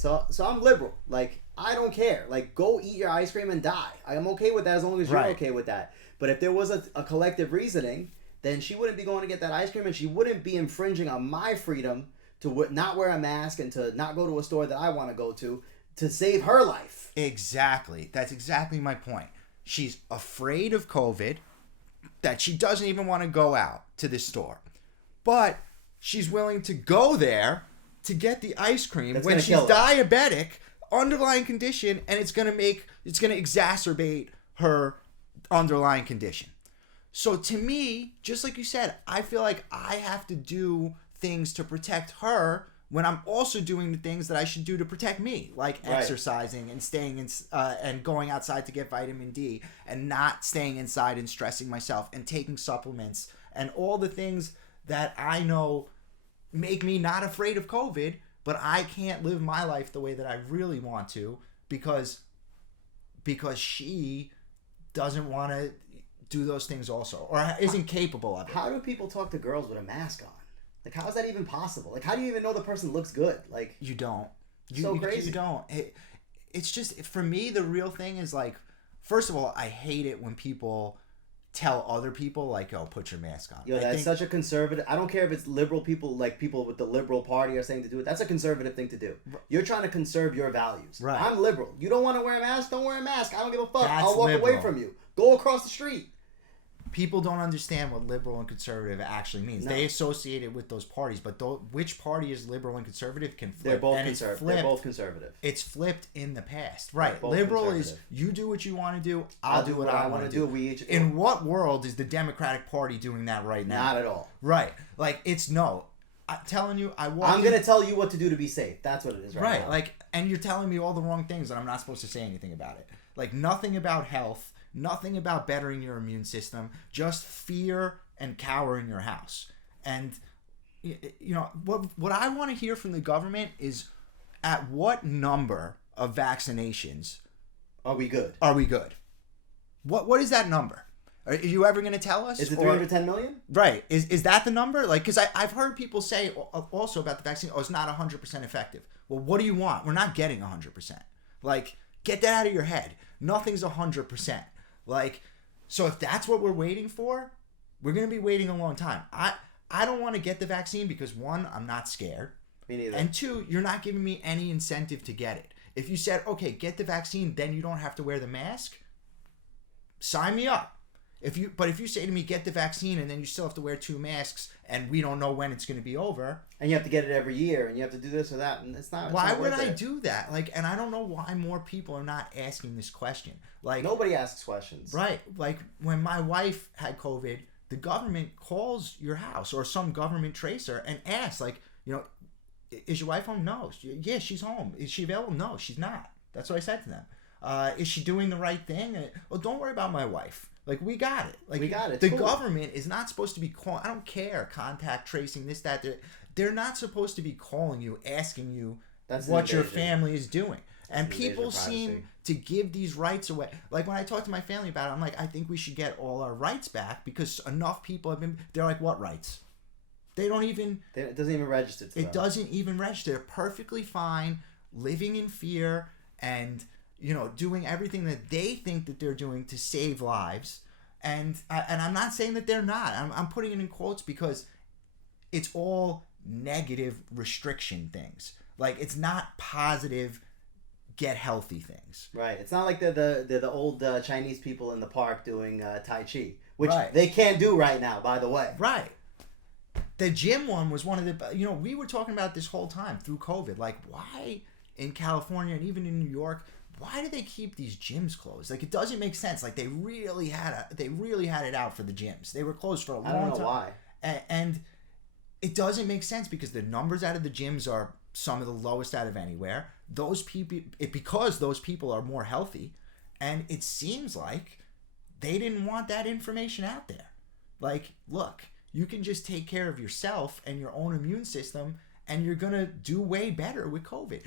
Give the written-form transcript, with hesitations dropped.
So I'm liberal. Like, I don't care. Like, go eat your ice cream and die. I'm okay with that as long as you're okay with that. But if there was a collective reasoning, then she wouldn't be going to get that ice cream, and she wouldn't be infringing on my freedom to not wear a mask and to not go to a store that I want to go to save her life. Exactly. That's exactly my point. She's afraid of COVID, that she doesn't even want to go out to this store. But she's willing to go there to get the ice cream when she's diabetic, underlying condition, and it's going to exacerbate her underlying condition. So to me, just like you said, I feel like I have to do things to protect her when I'm also doing the things that I should do to protect me, like exercising and staying in, and going outside to get vitamin D, and not staying inside and stressing myself, and taking supplements, and all the things that I know make me not afraid of COVID, but I can't live my life the way that I really want to because she doesn't want to do those things also, or isn't capable of it. How do people talk to girls with a mask on? Like, how is that even possible? Like, how do you even know the person looks good? Like, you don't. Crazy. You don't. It's just, for me, the real thing is, like, first of all, I hate it when people tell other people, like, oh, put your mask on. Yo, that's such a conservative. I don't care if it's liberal people, like people with the liberal party are saying to do it. That's a conservative thing to do. You're trying to conserve your values. Right. I'm liberal. You don't want to wear a mask? Don't wear a mask. I don't give a fuck. That's I'll walk liberal. away from you. Go across the street. People don't understand what liberal and conservative actually means. No. They associate it with those parties, but which party is liberal and conservative can flip. They're both conservative. They're both conservative. It's flipped in the past. Right. Liberal is you do what you want to do, I'll do what I want to do. In what world is the Democratic Party doing that right now? Not at all. Right. Like, it's no. I'm telling you, I'm going to tell you what to do to be safe. That's what it is right now. Like, and you're telling me all the wrong things, and I'm not supposed to say anything about it. Like, nothing about health. Nothing about bettering your immune system, just fear and cower in your house. And, you know, what I want to hear from the government is, at what number of vaccinations are we good? What is that number? Are you ever going to tell us? Is it 310 million? Right. Is that the number? Like, because I've heard people say also about the vaccine, oh, it's not 100% effective. Well, what do you want? We're not getting 100%. Like, get that out of your head. Nothing's 100%. Like, so if that's what we're waiting for, we're going to be waiting a long time. I don't want to get the vaccine because, one, I'm not scared. Me neither. And two, you're not giving me any incentive to get it. If you said, okay, get the vaccine, then you don't have to wear the mask, sign me up. But if you say to me, get the vaccine, and then you still have to wear 2 masks, and we don't know when it's going to be over, and you have to get it every year, and you have to do this or that, and it's not. Why would I do that? Like, and I don't know why more people are not asking this question. Like, nobody asks questions, right? Like, when my wife had COVID, the government calls your house or some government tracer and asks, like, you know, is your wife home? No. Yeah, she's home. Is she available? No, she's not. That's what I said to them. Is she doing the right thing? Well, don't worry about my wife. Like, we got it. Like, we got it. The government is not supposed to be calling. I don't care. Contact tracing, this, that. They're not supposed to be calling you, asking you what your family is doing. And people seem to give these rights away. Like, when I talk to my family about it, I'm like, I think we should get all our rights back because enough people have been. They're like, what rights? They don't even. It doesn't even register to them. It doesn't even register. They're perfectly fine living in fear and, you know, doing everything that they think that they're doing to save lives. And I'm not saying that they're not. I'm putting it in quotes because it's all negative restriction things. Like, it's not positive get healthy things. Right. It's not like they're the old Chinese people in the park doing Tai Chi, which they can't do right now, by the way. Right. The gym one was one of the, you know, we were talking about this whole time through COVID. Like, why in California and even in New York, why do they keep these gyms closed? Like, it doesn't make sense. Like, they really had it out for the gyms. They were closed for a long time. I don't know why. And it doesn't make sense because the numbers out of the gyms are some of the lowest out of anywhere. Those people, because those people are more healthy, and it seems like they didn't want that information out there. Like, look, you can just take care of yourself and your own immune system, and you're gonna do way better with COVID.